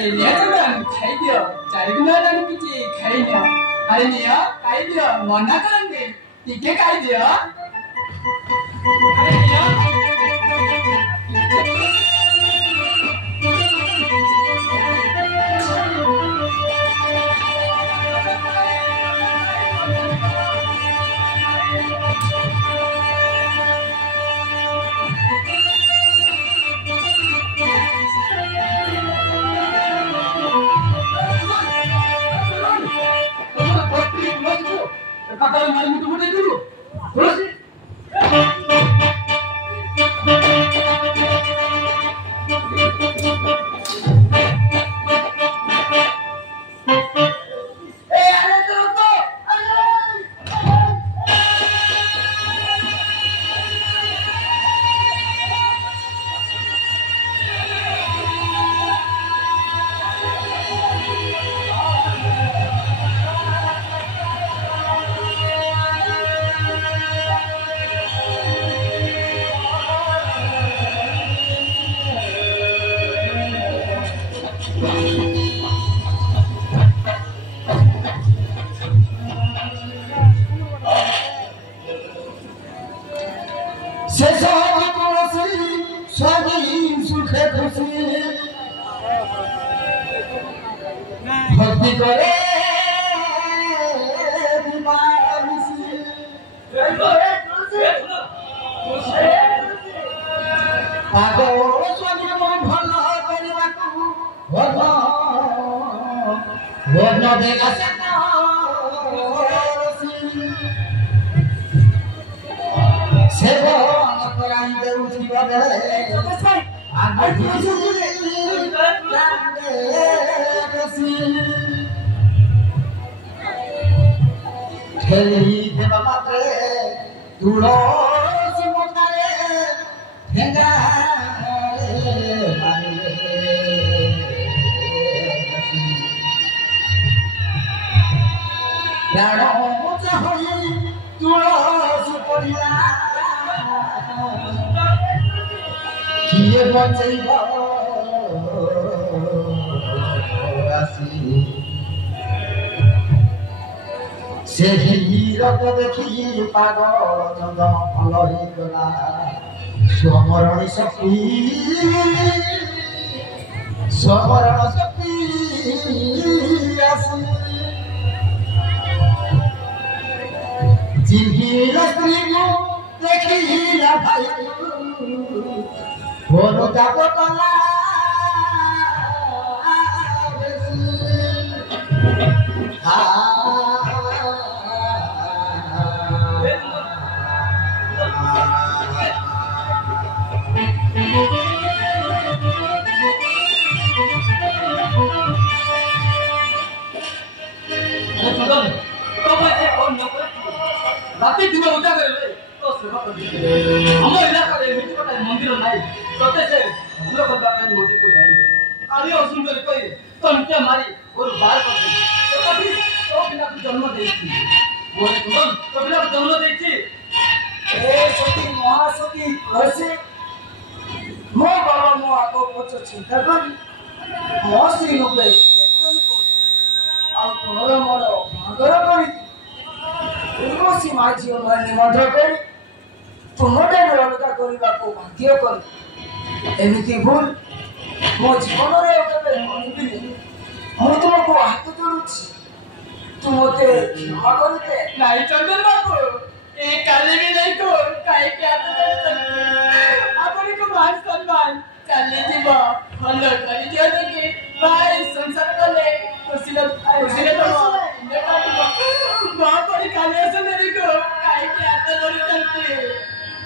아니 내가 가이디어 자리구나라는 피지 가이디어 아니요 가이디어 뭐 나가는데 이게 가이디어 아니요 Katakan malam itu mulai dulu. Terus. Ada tutup. भक्ति करे Hei deva matre tulo simotare henga Rano mocha hoi tulo suporia kiye bachaiba asi Sehi raga dekhi pago chanda bhaloi gola somarani shakti asi jinhi rastri ko dekhi la bhai bono jabo kala रात दिन उठा कर तो सेवा कर हमारे इलाका में मिट्टी का मंदिर नहीं सोते से हम लोग बात में मूर्ति को जाएंगे आलियो सुंदर कोई तो उनके हमारी और बार कर दे तो कभी तो बिना जन्म देती वो तुम तो बिना जन्म देती ए सती महासती कैसे मो बाबा मो आको पछ चिंता कर मौसी रुपे और तोर मोर मगर करी उसी माझी मन निमंत्रण कर तुमटे अलगा करने को बाध्य कर एमती भूल मो जीवन रे केबे मनबिनी मु तुमको हाथ जोड़ुछि तुम मते क्षमा करते नहीं चंदन बाबू ए काले भी नहीं को काई के हाथ जोड़ते आपनी को मान सम्मान चले जीवा भलो करी दियो कि भाई संसार कले खुशी तो बहुत बड़ी काले से मेरे को काई के हाथ जोड़ी करते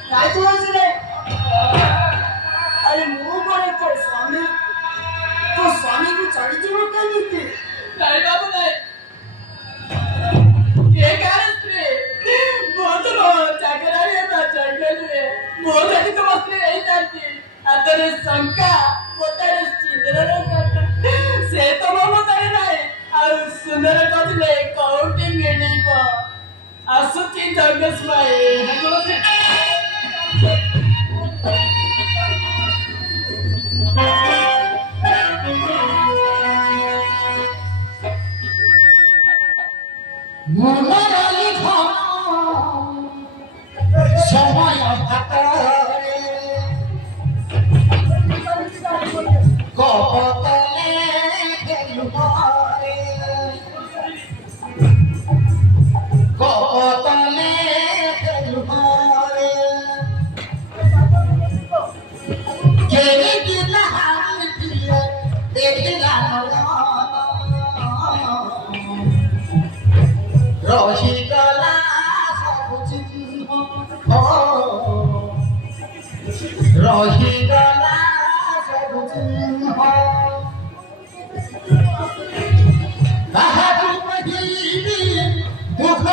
काय तू असले अरे मुंह पर तो स्वामी को चढ़ी जीव कहीं थी काय बाबू नहीं ये कारण से बहुत चाकर है ना चाकर है बहुत है तो मसले नहीं जानती अतरे शंका पोतारे चिंदर से तो बाबू तारे नहीं और सुंदर कथले काउंटिंग मिली को असुची जंगस में মুরলি ঘন সময় ভাতরে কপতলে গেলু মরে কপতলে গেলু মরে কেনে দিলা হাল দিয়ে দেখিলা রহিগলা সবু চিহ্ন রহিগলা সবু চিহ্ন তাহাକୁ କହିବି ଦୁଃଖ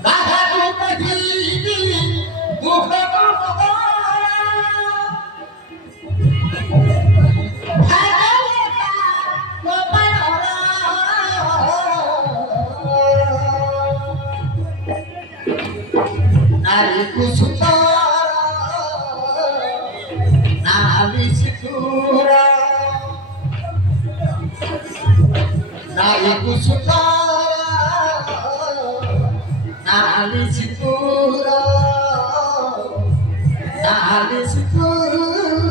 ତାହାକୁ କହିବି ଦୁଃଖ नारी कुसुम नाली सितूरा नारी कुसुम नाली सितूरा नाली सितूरा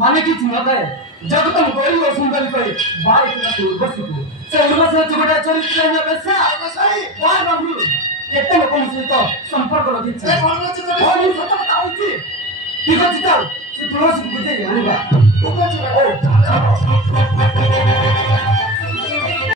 माने की चुना है जब तुम कोई वसूल कर बाहर इतना दूर बस को चलना से जुड़ा चरित्र में वैसा सही बाहर बाबू केते लोक सहित संपर्क रखि छे कोन सत बताउ छी ठीक अछि त से तुलसी बुझे आनिबा ठीक अछि